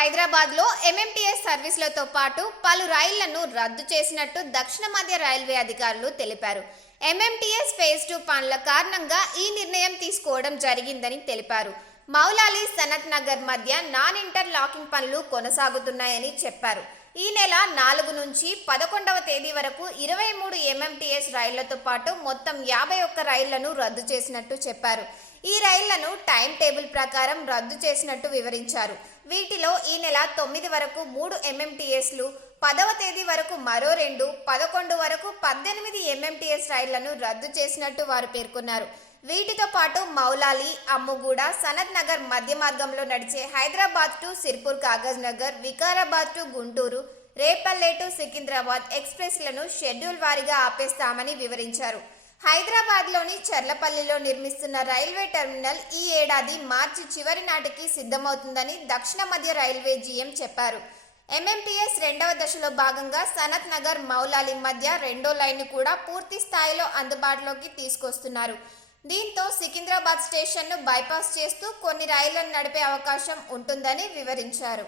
హైదరాబాద్లో ఎంఎంటీఎస్ సర్వీసులతో పాటు పలు రైళ్లను రద్దు చేసినట్టు దక్షిణ మధ్య రైల్వే అధికారులు తెలిపారు. ఎంఎంటీఎస్ ఫేజ్ 2 పనుల కారణంగా ఈ నిర్ణయం తీసుకోవడం జరిగిందని తెలిపారు. మౌలాలి సనత్ నగర్ మధ్య నాన్ ఇంటర్ లాకింగ్ పనులు కొనసాగుతున్నాయని చెప్పారు. ఈ నెల 4 నుంచి 11వ తేదీ వరకు 23 ఎంఎంటీఎస్ రైళ్లతో పాటు మొత్తం 51 రైళ్లను రద్దు చేసినట్టు చెప్పారు. ఈ రైళ్లను టైం టేబుల్ ప్రకారం రద్దు చేసినట్టు వివరించారు. వీటిలో ఈ నెల 9 వరకు 3 ఎంఎంటీఎస్లు, 10వ తేదీ వరకు మరో 2, 11 వరకు 18 ఎంఎంటీఎస్ రైళ్లను రద్దు చేసినట్టు వారు పేర్కొన్నారు. వీటితో పాటు మౌలాలి, అమ్ముగూడ, సనత్ నగర్ మధ్య మార్గంలో నడిచే Hyderabad to Sirpur Kagaz Nagar, Vikarabad to Guntur, Repalle to Secunderabad ఎక్స్ప్రెస్లను షెడ్యూల్ వారీగా ఆపేస్తామని వివరించారు. హైదరాబాద్లోని చర్లపల్లిలో నిర్మిస్తున్న రైల్వే టెర్మినల్ ఈ ఏడాది మార్చి చివరి నాటికి సిద్ధమవుతుందని దక్షిణ మధ్య రైల్వే జీఎం చెప్పారు. ఎంఎంటీఎస్ 2వ దశలో భాగంగా సనత్ నగర్, మౌలాలి మధ్య 2వ లైన్ను కూడా పూర్తి స్థాయిలో అందుబాటులోకి తీసుకొస్తున్నారు. దీంతో సికింద్రాబాద్ స్టేషన్ను బైపాస్ చేస్తూ కొన్ని రైళ్లను నడిపే అవకాశం ఉంటుందని వివరించారు.